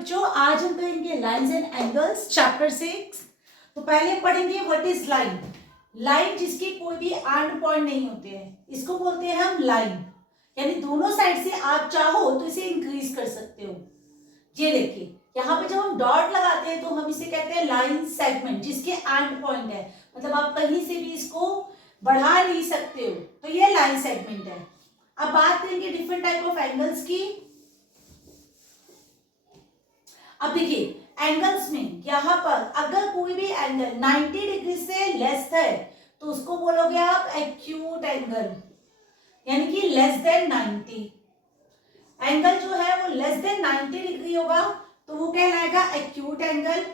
बच्चों, आज हम करेंगे लाइंस एंड एंगल्स चैप्टर 6। तो पहले पढ़ेंगे व्हाट इज लाइन। लाइन जिसके कोई भी एंड पॉइंट नहीं होते हैं, इसको बोलते हैं हम लाइन। यानी दोनों साइड से आप चाहो तो इसे इंक्रीज कर सकते हो। ये देखिए, यहाँ पे जब हम डॉट लगाते हैं तो हम इसे कहते हैं लाइन सेगमेंट, जिसके एंड पॉइंट है, मतलब आप कहीं से भी इसको बढ़ा नहीं सकते हो, तो ये लाइन सेगमेंट है। अब बात करेंगे डिफरेंट टाइप ऑफ एंगल्स की। अब देखिए, एंगल्स में यहाँ पर अगर कोई भी एंगल 90 डिग्री से लेस है तो उसको बोलोगे आप एक्यूट एंगल, यानी कि लेस देन 90। एंगल जो है वो लेस देन 90 डिग्री होगा तो वो कहलाएगा एक्यूट एंगल।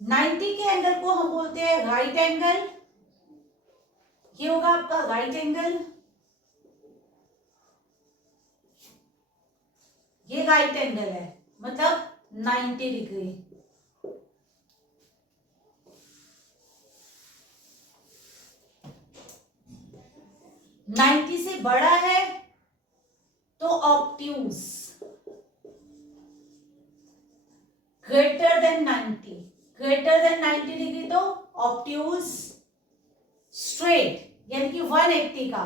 90 के एंगल को हम बोलते हैं राइट एंगल। ये होगा आपका राइट एंगल, ये राइट एंगल है, मतलब 90 डिग्री। नाइन्टी से बड़ा है तो obtuse, greater than 90, greater than 90 degree तो ऑब्ट्यूज। स्ट्रेट यानी कि 180 का,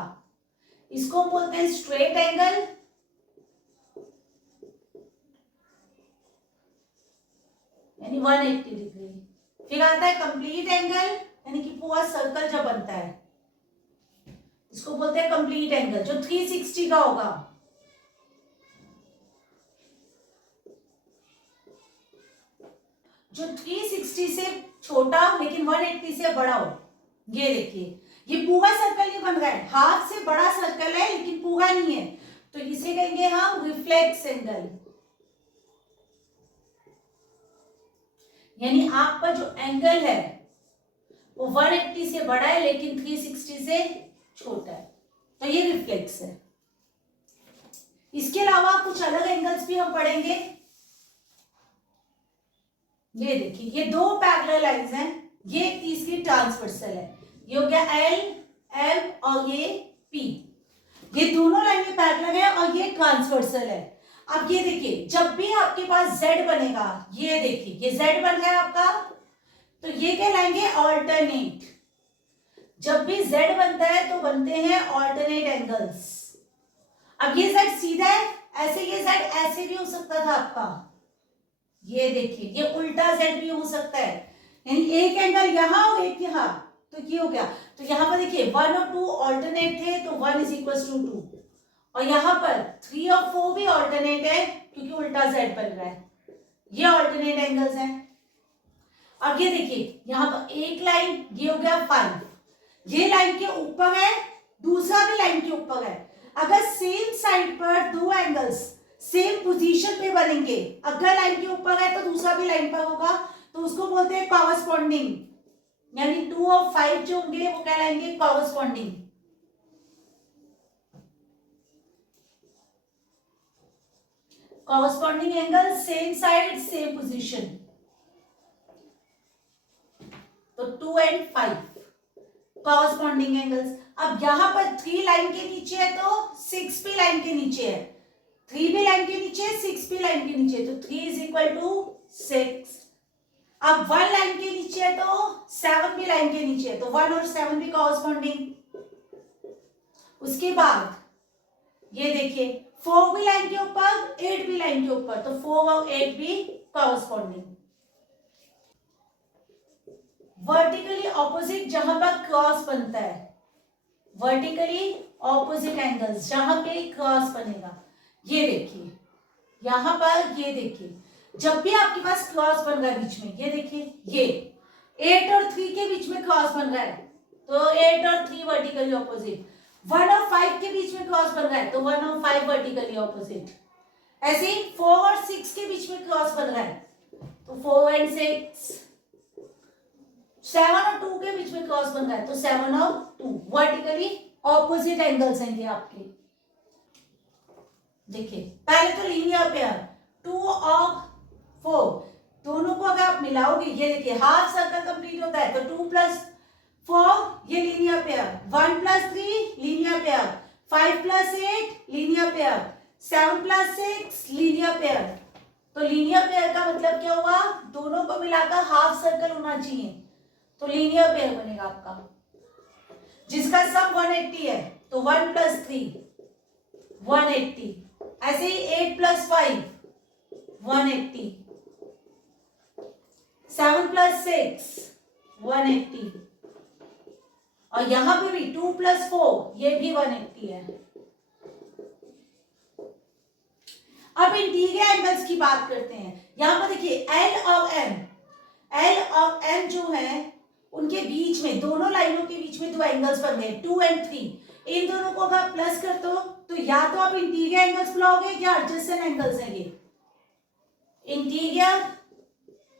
इसको हम बोलते हैं स्ट्रेट एंगल। यानी 180 डिग्री। फिर आता है कंप्लीट एंगल, यानी कि पूरा सर्कल जब बनता है, इसको बोलते हैं कंप्लीट एंगल, जो 360 का होगा। जो 360 से छोटा लेकिन 180 से बड़ा हो। ये देखिए, ये पूरा सर्कल नहीं बन रहा है, हाफ से बड़ा सर्कल है लेकिन पूरा नहीं है, तो इसे कहेंगे हम रिफ्लेक्स एंगल। यानी आपका जो एंगल है वो 180 से बड़ा है लेकिन 360 से छोटा है, तो ये रिफ्लेक्स है। इसके अलावा कुछ अलग एंगल्स भी हम पढ़ेंगे। ये देखिए, ये दो पैरेलल लाइंस हैं, ये तीसरी ट्रांसवर्सल है। ये हो गया एल, एम और ये पी। ये दोनों लाइनें पैरेलल है और ये ट्रांसवर्सल है। अब ये देखिए, जब भी आपके पास Z बनेगा, ये देखिए ये Z बन गया आपका, तो ये कहलाएंगे ऑल्टरनेट। जब भी Z बनता है तो बनते हैं ऑल्टरनेट एंगल्स। अब ये Z सीधा है, ऐसे ये Z ऐसे भी हो सकता था आपका, ये देखिए ये उल्टा Z भी हो सकता है। यानी एक एंगल यहां और एक यहां, तो ये हो गया। तो यहां पर देखिए 1 और 2 ऑल्टरनेट थे तो 1 इज इक्वल टू 2, और यहां पर 3 और 4 भी ऑल्टरनेट है क्योंकि उल्टा Z बन रहा है। ये ऑल्टरनेट एंगल्स हैं। अब ये देखिए, यहां पर एक लाइन, ये हो गया 5, ये लाइन के ऊपर है, दूसरा भी लाइन के ऊपर है। अगर सेम साइड पर दो एंगल्स सेम पोजीशन पे बनेंगे, अगर लाइन के ऊपर है तो दूसरा भी लाइन पर होगा, तो उसको बोलते हैं कॉरस्पॉन्डिंग। यानी 2 और 5 जो होंगे वो कहलाएंगे corresponding. Corresponding angle, same side same position, तो 2 एंड 5 कॉरस्पॉन्डिंग एंगल्स। अब यहां पर 3 लाइन के नीचे है तो 6 भी लाइन के नीचे है, 3 भी लाइन के नीचे, 6 भी लाइन के नीचे, तो 3 इज इक्वल टू 6। अब 1 लाइन के नीचे है तो 7 भी लाइन के नीचे है, तो 1 और 7 भी कॉरस्पॉन्डिंग। उसके बाद ये देखिए 4 भी लाइन के ऊपर, 8 भी लाइन के ऊपर, तो 4 और 8 भी कॉरस्पॉन्डिंग। वर्टिकली ऑपोजिट जहां पर क्रॉस बनता है, वर्टिकली ऑपोजिट एंगल्स जहां पे क्रॉस बनेगा, ये देखिए यहां पर, ये देखिए जब भी आपके पास क्रॉस बन रहा है बीच में, ये देखिए ये 8 और 3 के बीच में क्रॉस बन रहा है तो 8 और 3 वर्टिकली ऑपोजिट। 1 और 5 के बीच में क्रॉस बन रहा है तो 1 और 5 वर्टिकली ऑपोजिट। ऐसे ही 4 और 6 के बीच में क्रॉस बन रहा है तो 4 एंड 6। 7 और 2 के बीच में क्रॉस बन रहा है तो 7 और 2 वर्टिकली ऑपोजिट एंगल्स हैं ये आपके। देखिए पहले तो लीनियर पेयर 2 और 4 दोनों को अगर आप मिलाओगे, ये देखिए हाफ सर्कल कंप्लीट होता है तो 2 प्लस 4 ये linear pair, 1 plus 3 linear pair, 5 plus 8 linear pair, 7 plus 6 linear pair. तो लीनियर पेयर का मतलब क्या हुआ, दोनों को मिलाकर हाफ सर्कल होना चाहिए, तो लीनियर पेयर बनेगा आपका, जिसका सम 180 है, तो 1 + 3 180, ऐसे ही 8 + 5 180, 7 + 6 180, और यहां पे भी 2 + 4 ये भी 180 है। अब इंटीरियर एंगल्स की बात करते हैं। यहां पर देखिए एल और एम जो है उनके बीच में, दोनों लाइनों के बीच में दो एंगल्स बन गए 2 और 3। इन दोनों को अगर आप प्लस कर दो तो या तो आप इंटीरियर एंगल्स बुलाओगे या एडजेसेंट एंगल्स हैं, ये इंटीरियर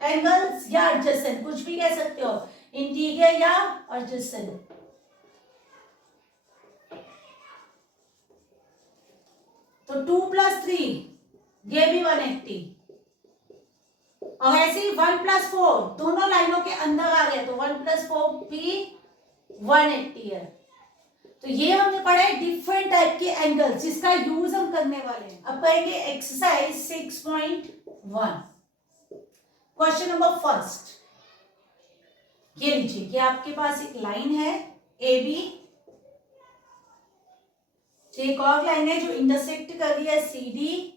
एंगल्स या एडजेसेंट, कुछ भी कह सकते हो, इंटीरियर या एडजेसेंट। तो 2 + 3 ये भी 180, और ऐसे ही 1 + 4 दोनों लाइनों के अंदर आ गया, तो 1 + 4 भी 180 है। तो ये हमने पढ़ा है डिफरेंट टाइप के एंगल्स, जिसका यूज हम करने वाले हैं। अब करेंगे एक्सरसाइज 6.1, क्वेश्चन नंबर फर्स्ट। ये लीजिए कि आपके पास एक लाइन है ए बी, एक और लाइन है जो इंटरसेक्ट कर रही है सी डी,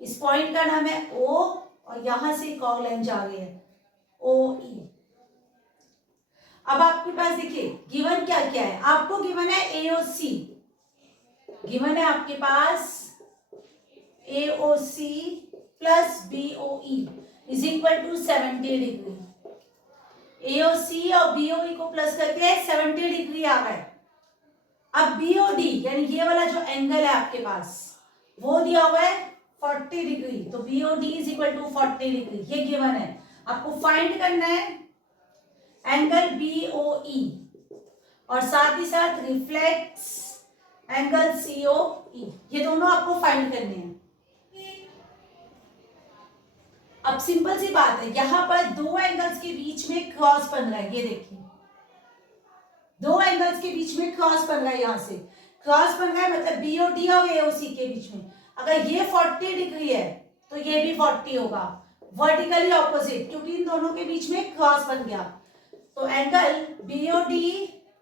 इस पॉइंट का नाम है ओ, और यहां से एक और लाइन जा रही है ओ ई। अब आपके पास देखिए गिवन क्या क्या है, आपको गिवन है एओसी, गिवन है आपके पास AOC plus BOE is equal to 70 degree. AOC और बीओई को प्लस करके 70 डिग्री आ गए। अब बीओडी यानी ये वाला जो एंगल है आपके पास वो दिया हुआ है 40 डिग्री, तो BOD is equal to 40 degree, ये गिवन है। आपको फाइंड करना है एंगल बीओई और साथ ही साथ रिफ्लेक्स एंगल सीओई, ये दोनों आपको फाइंड करने हैं। अब सिंपल सी बात है, यहां पर दो एंगल्स के बीच में क्रॉस बन रहा है, ये देखिए दो एंगल्स के बीच में क्रॉस बन रहा है, यहां से क्रॉस बन रहा है मतलब बीओडी और एओसी के बीच में। अगर ये 40 डिग्री है तो ये भी 40 होगा, वर्टिकली ऑपोजिट, क्योंकि इन दोनों के बीच में क्रॉस बन गया। तो angle BOD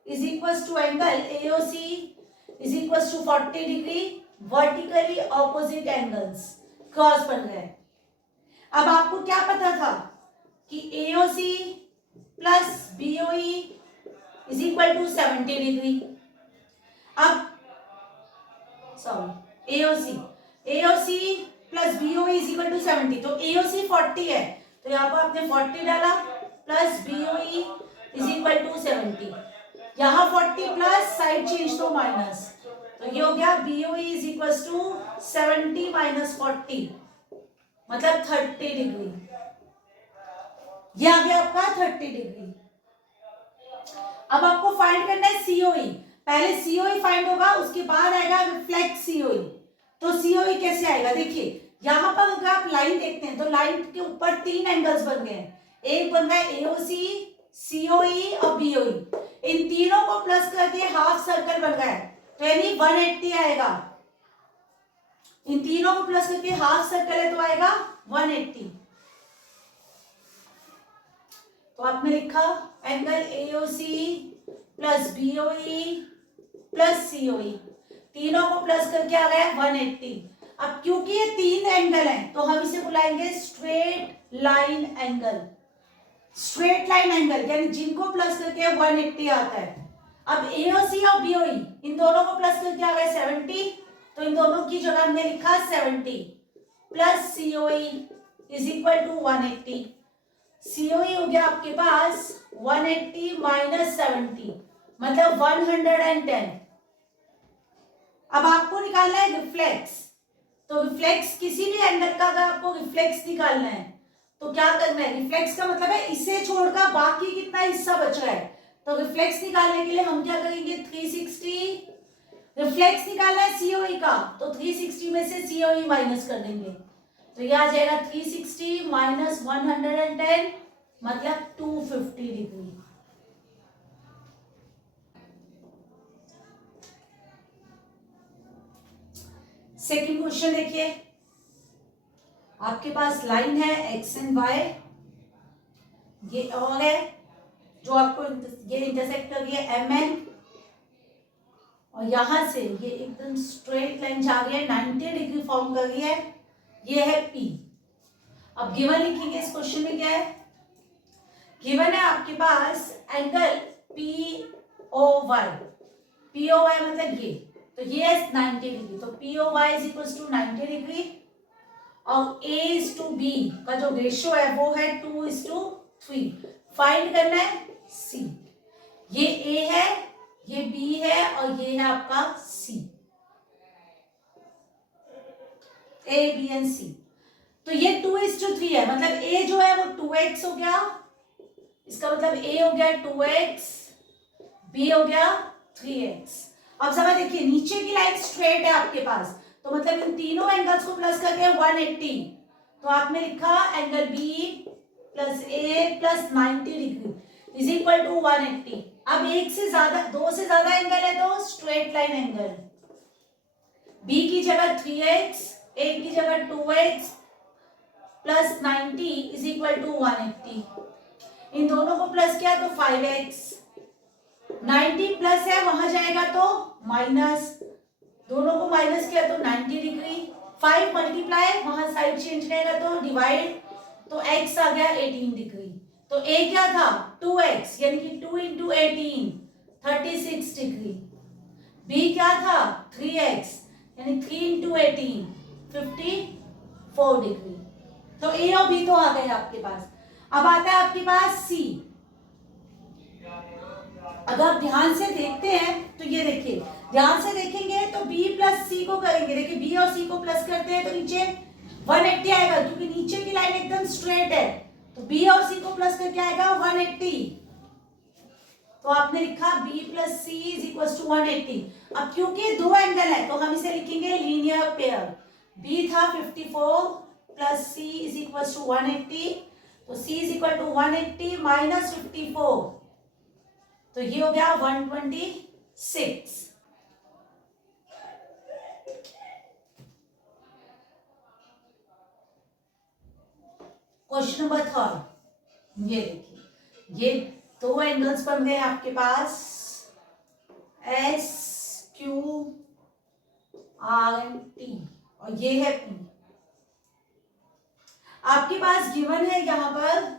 is equal to angle AOC is equal to 40 degree, vertically opposite angles cross बन गए। अब आपको क्या पता था कि AOC plus BOE is equal to 70 degree. अब sorry AOC plus BOE is equal to 70, तो एओसी 40 है तो यहाँ पर आपने 40 डाला plus BOE is equal to 70, यहाँ 40 प्लस साइड चेंज तो माइनस, तो ये हो गया BOE is equal to 70 minus 40 मतलब 30 डिग्री, ये आ गया आपका 30 डिग्री। अब आपको फाइंड करना है सीओई, पहले सीओई फाइंड होगा उसके बाद आएगा रिफ्लेक्स सीओई। तो सीओई कैसे आएगा, देखिए यहां पर अगर आप लाइन देखते हैं तो लाइन के ऊपर तीन एंगल्स बन गए हैं, एक बन रहा है एओसी, सीओई और बीओई, इन तीनों को प्लस करके हाफ सर्कल बन रहा है, तो यानी 180 आएगा। इन तीनों को प्लस करके हाफ सर्कल है तो आएगा 180। तो आपने लिखा angle AOC plus BOE plus COE, तीनों को प्लस करके आ गया 180। अब क्योंकि ये तीन एंगल हैं तो हम इसे बुलाएंगे straight line angle, straight line angle यानी जिनको प्लस करके 180 आता है। अब एओसी और बीओई इन दोनों को प्लस करके आ गया 70, तो इन दोनों की जगह हमने लिखा 70 plus COE is equal to 180। COE हो गया आपके पास 180 माइनस 70 मतलब 110। अब आपको निकालना है रिफ्लेक्स, तो रिफ्लेक्स किसी भी एंगल का अगर आपको रिफ्लेक्स निकालना है तो क्या करना है, रिफ्लेक्स का मतलब है इसे छोड़कर बाकी कितना हिस्सा बच रहा है, तो रिफ्लेक्स निकालने के लिए हम क्या करेंगे 360, रिफ्लेक्स निकालना है सीओई का तो 360 में से सीओई माइनस कर देंगे, तो यह आ जाएगा 360 माइनस 110 मतलब 250 डिग्री। सेकंड क्वेश्चन देखिए, आपके पास लाइन है एक्स एंड वाई, ये और है जो आपको ये इंटरसेक्ट कर रही है एम एन, और यहां से ये एकदम स्ट्रेट लाइन जा रही है 90 डिग्री फॉर्म कर रही है, ये है पी। अब गिवन लिखेंगे इस क्वेश्चन में क्या है, गिवन है आपके पास angle P O Y, P O Y मतलब ये, तो ये है 90 डिग्री, तो P O Y is equal to 90 degree, और ए इज टू बी का जो रेशियो है वो है 2:3। फाइंड करना है सी, ये ए है, ये बी है, और ये है आपका सी, ए बी एंड सी। तो ये 2:3 है, मतलब ए जो है वो 2x हो गया, इसका मतलब ए हो गया 2x, बी हो गया 3x। अब समय देखिए नीचे की लाइन स्ट्रेट है आपके पास, तो मतलब इन तीनों एंगल्स को प्लस करके 180, तो आपने लिखा angle B plus A plus 90 degree is equal to 180। अब एक से ज्यादा, दो से ज्यादा एंगल है तो स्ट्रेट लाइन एंगल, बी की जगह 3x, ए की जगह 2x plus 90 is equal to 180। इन दोनों को प्लस किया तो 5x, 90 प्लस है वहां जाएगा तो माइनस, दोनों को माइनस किया तो 90 डिग्री, 5 मल्टीप्लाई वहां साइड चेंज करेगा तो डिवाइड, तो x आ गया 18 डिग्री। तो a क्या था 2x, यानी कि 2 इंटू 18 36 डिग्री, b क्या था 3x, यानी 3 इंटू 18 54 डिग्री। तो a और b तो आ गए आपके पास। अब आता है आपके पास c। अगर आप ध्यान से देखते हैं तो ये देखिए, ध्यान से देखेंगे तो b प्लस सी को करेंगे, देखिए b और c को प्लस करते हैं तो नीचे 180 आएगा, क्योंकि नीचे की लाइन एकदम स्ट्रेट है, तो b और c को प्लस करके आएगा 180। तो आपने लिखा b plus C is equal to 180। अब क्योंकि दो एंगल है तो हम इसे लिखेंगे लीनियर पेयर, b था 54 plus c is equal to 180, तो c is equal to 180 minus 54, तो ये हो गया 126। क्वेश्चन नंबर 3, ये देखिए, ये दो एंगल्स बन गए आपके पास S Q R and T, और ये है पी। आपके पास गिवन है यहां पर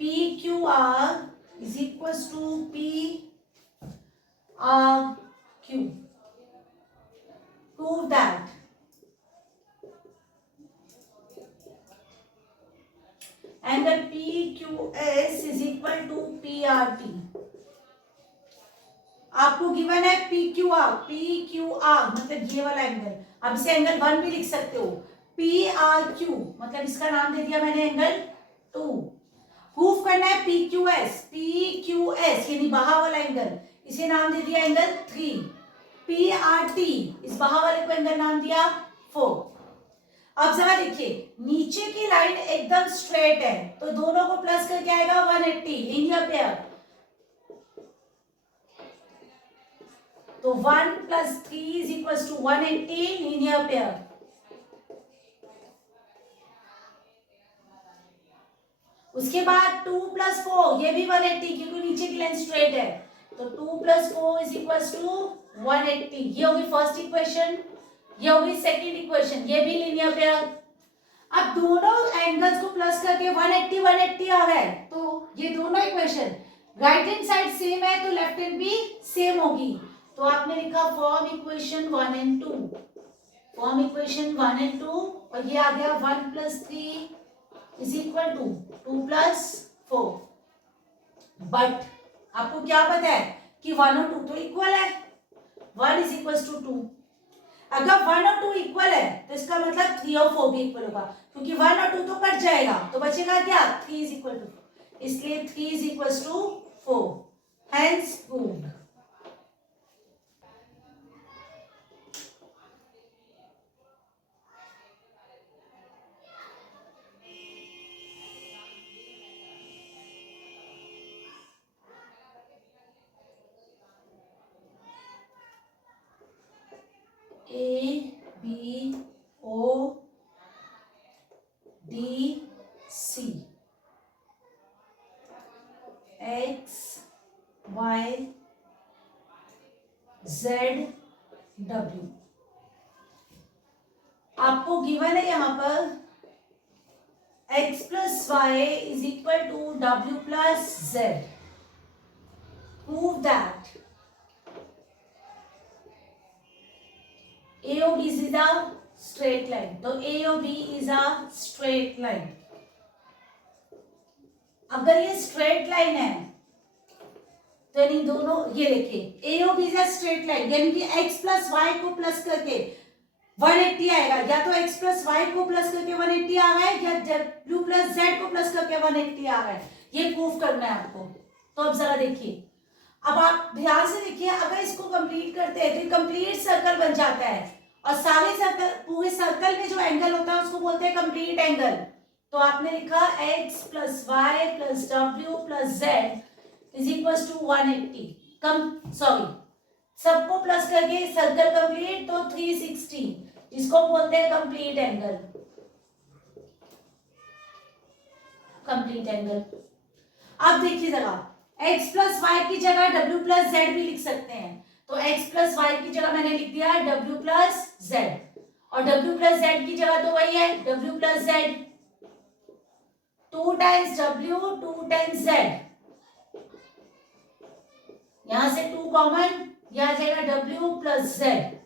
P Q R is equal to P R Q. Prove that angle P Q S is equal to P R T. आपको गिवन है पी क्यू आर मतलब ये वाला एंगल, अब इसे एंगल 1 भी लिख सकते हो, पी आर क्यू मतलब इसका नाम दे दिया मैंने एंगल 2। प्रूफ करना है पी क्यू एस यानी बाहर वाला एंगल, इसे नाम दे दिया एंगल 3। पी आर टी इस बाहर वाले को एंगल नाम दिया 4। अब जरा देखिए नीचे की लाइन एकदम स्ट्रेट है, तो दोनों को प्लस करके आएगा 180 लीनियर पेयर, तो 1 plus 3 is equal to 180 linear pair. उसके बाद 2 प्लस 4 ये भी 180, क्योंकि नीचे की लाइन स्ट्रेट है, तो 2 प्लस 4 इज इक्वल टू 180। ये होगी फर्स्ट इक्वेशन, ये होगी सेकंड इक्वेशन, ये भी लीनियर पेयर। अब दोनों एंगल्स को प्लस करके 180 आ गए, तो ये दोनों equation right hand side same है तो लेफ्ट हैंड भी सेम होगी, तो आपने लिखा form equation 1 and 2, form equation 1 and 2, और ये आ गया 1 plus 3 is equal to 2 plus 4। But आपको क्या पता है कि 1 और 2 तो इक्वल है, 1 इज इक्वल टू 2। अगर 1 और 2 इक्वल है तो इसका मतलब 3 और 4 भी इक्वल होगा, क्योंकि 1 और 2 तो कट जाएगा, तो बचेगा क्या 3 इज इक्वल टू, इसलिए 3 is equal to 4, hence proved. A B O D C x y z डब्ल्यू। आपको गिवन है यहां पर x plus y is equal to डब्ल्यू plus z. Prove that AOB is a straight line। तो AOB is a straight line। अगर ये straight line है तो इन दोनों, ये देखिए AOB is a straight line, यानी कि x प्लस वाई को प्लस करके 180 आएगा, या तो x प्लस वाई को प्लस करके 180 आ रहा है, या w प्लस जेड को प्लस करके 180 आ रहा है। ये प्रूफ करना है आपको। तो अब जरा देखिए, अब आप ध्यान से देखिए, अगर इसको कंप्लीट करते हैं तो कंप्लीट सर्कल बन जाता है, और सारे सर्कल, पूरे सर्कल में जो एंगल होता है उसको बोलते हैं कंप्लीट एंगल। तो आपने लिखा x प्लस वाई प्लस डब्ल्यू plus z is equal to 180। सबको प्लस करके सर्कल कंप्लीट, तो 360, इसको बोलते हैं कंप्लीट एंगल। Complete angle. अब देखिए जरा, x प्लस वाई की जगह w प्लस जेड भी लिख सकते हैं। तो x प्लस वाई की जगह मैंने लिख दिया w प्लस जेड, और w प्लस जेड की जगह तो वही है w plus Z. 2 times w 2 times Z, यहां से 2 कॉमन, यहां जाएगा w प्लस जेड।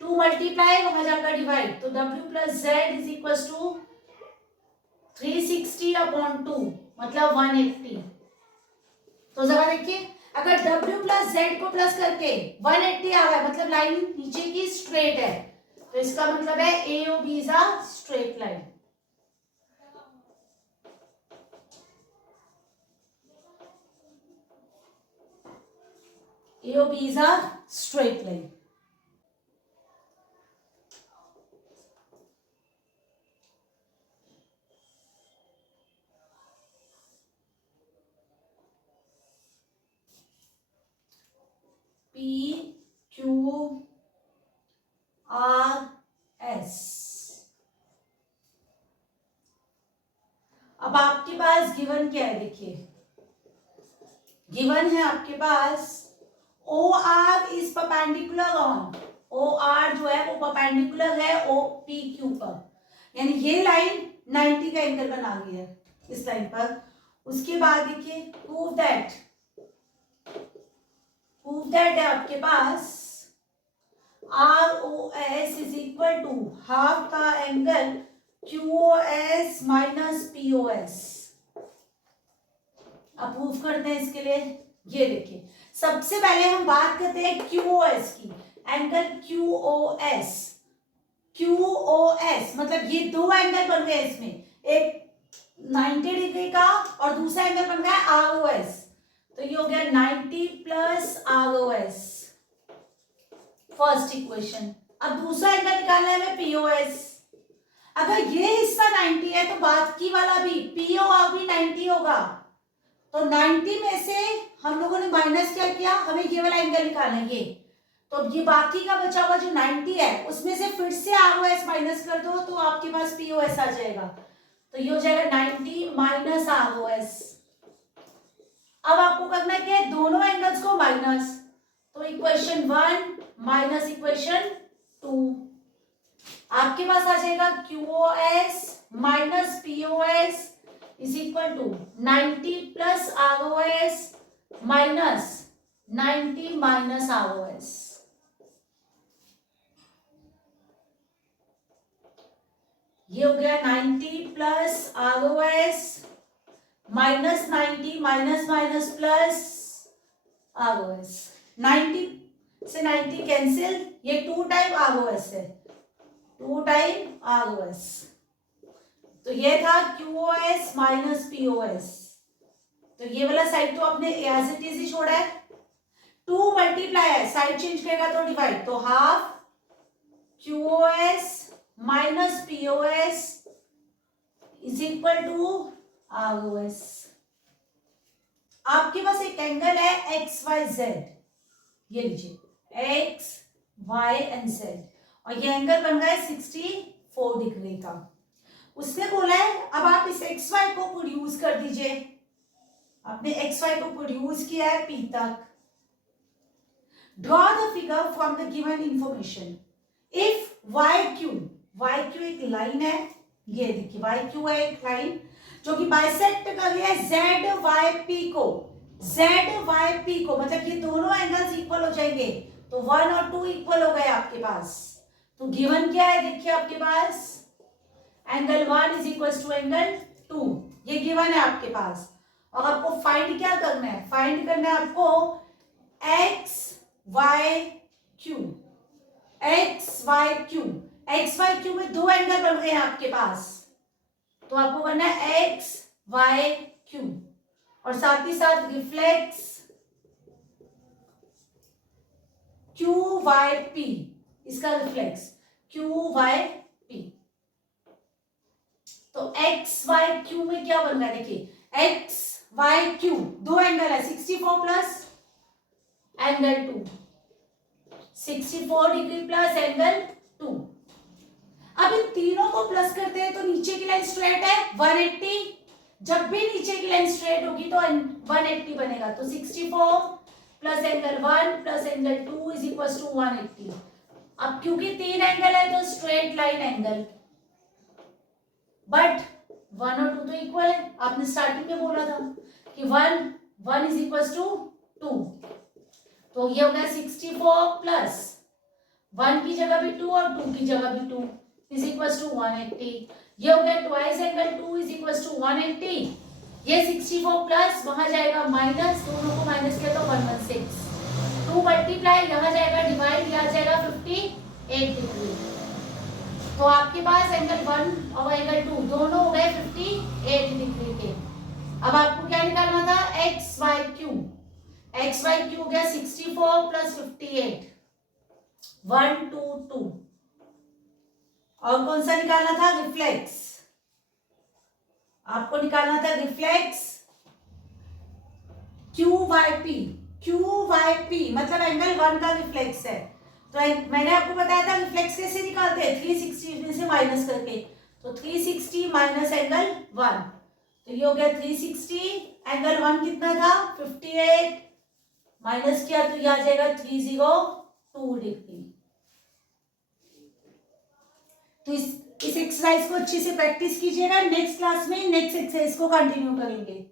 2 मल्टीप्लाई, वहां जाकर डिवाइड, तो w plus z is equal to 360 upon 2, मतलब 180। तो जरा देखिए, अगर w प्लस जेड को प्लस करके 180 आ रहा है, मतलब लाइन नीचे की स्ट्रेट है, तो इसका मतलब है AOB is a straight line. AOB is a straight line। P Q R S। अब आपके पास गिवन क्या है, देखिए गिवन है आपके पास OR is perpendicular on, OR जो है वो परपेंडिकुलर है OPQ पर, यानी ये लाइन 90 का एंगल बना रही है इस लाइन पर। उसके बाद देखिए प्रूव दैट है आपके पास ROS is equal to half का एंगल QOS माइनस POS। अब प्रूफ करते हैं इसके लिए। ये देखिए, सबसे पहले हम बात करते हैं QOS की, एंगल QOS मतलब ये दो एंगल बन गए इसमें, एक 90 डिग्री का और दूसरा एंगल बन गया ROS। तो ये हो गया 90 प्लस ROS, फर्स्ट इक्वेशन। अब दूसरा एंगल निकालना है हमें POS। अगर ये हिस्सा 90 है तो बाकी वाला भी POR भी 90 होगा। तो 90 में से हम लोगों ने माइनस क्या किया, हमें ये वाला एंगल निकालना है ये। तो ये बाकी का बचा हुआ जो 90 है उसमें से फिर से ROS माइनस कर दो, तो आपके पास POS आ जाएगा। तो ये हो जाएगा 90 माइनस ROS। अब आपको करना क्या है, दोनों एंगल्स को माइनस, तो इक्वेशन 1 माइनस इक्वेशन 2, आपके पास आ जाएगा QOS minus POS is equal to 90 plus ROS minus 90 minus ROS। ये हो गया 90 plus ROS minus 90 minus minus plus ROS। 90 से 90 कैंसिल, ये 2 टाइम ROS है, 2 टाइम ROS। तो ये था QOS माइनस POS। तो ये वाला साइड तो आपने एज इट इज ही छोड़ा है, 2 मल्टीप्लाई है, साइड चेंज करेगा तो डिवाइड, तो half QOS minus POS is equal to ROS। आपके पास एक एंगल है XYZ, ये लीजिए y एंड z, और ये एंगल बन गया 64 डिग्री का। उसने बोला है अब आप इस एक्स वाई को प्रोड्यूस कर दीजिए। आपने एक्स वाई को प्रोड्यूस किया है P तक। Draw the figure from the given information. If Y Q एक लाइन है, ये देखिए वाई क्यू है एक लाइन जो कि बाइसेक्ट कर रही है जेड वाई पी को, मतलब ये दोनों एंगल्स इक्वल हो जाएंगे, तो 1 और 2 इक्वल हो गए आपके पास। तो गिवन क्या है देखिए आपके पास, angle 1 is equal to angle 2, ये गिवन है आपके पास। और आपको फाइंड क्या करना है, फाइंड करना है आपको एक्स वाई क्यू में दो एंगल बन गए हैं आपके पास, तो आपको करना है एक्स वाई क्यू, और साथ ही साथ रिफ्लेक्स क्यू वाई पी, इसका रिफ्लेक्स क्यू वाई पी। तो एक्स वाई क्यू में क्या बन रहा है देखिए, एक्स वाई क्यू दो एंगल है 64 plus angle 2, 64 degree plus angle 2। अब इन तीनों को प्लस करते हैं तो नीचे की लाइन स्ट्रेट है 180, जब भी नीचे की लाइन स्ट्रेट होगी तो 180 बनेगा, तो 64 plus angle 1 plus angle 2 is equal to 180। अब क्योंकि तीन एंगल है तो स्ट्रेट लाइन एंगल, बट 1 और 2 तो इक्वल है, आपने स्टार्टिंग में बोला था कि 1 इज इक्वल टू 2, तो ये हो गया 64 प्लस 1 की जगह भी 2 और 2 की जगह भी 2 इज इक्वल टू 180। ये हो गया twice angle 2 is equal to 180। ये 64 प्लस वहां जाएगा माइनस, दोनों को माइनस किया तो 116, 2 मल्टीप्लाई यहाँ जाएगा डिवाइड, यहाँ जाएगा 58 डिग्री। तो आपके पास एंगल 1 और एंगल 2 दोनों हो गए 58 डिग्री के। अब आपको क्या निकालना था, एक्स वाई क्यू हो गया 64 प्लस 58, 1 2 2। और कौन सा निकालना था, रिफ्लेक्स, आपको निकालना था रिफ्लेक्स क्यू वाई पी, मतलब एंगल 1 का रिफ्लेक्स है। तो मैंने आपको बताया था रिफ्लेक्स कैसे निकालते हैं, 360 में से माइनस करके, तो 360 माइनस एंगल 1, तो ये हो गया 360, एंगल 1 कितना था 58, माइनस किया तो ये आ जाएगा 302 डिग्री। तो इस एक्सरसाइज को अच्छे से प्रैक्टिस कीजिएगा, नेक्स्ट क्लास में नेक्स्ट एक्सरसाइज को कंटिन्यू करेंगे।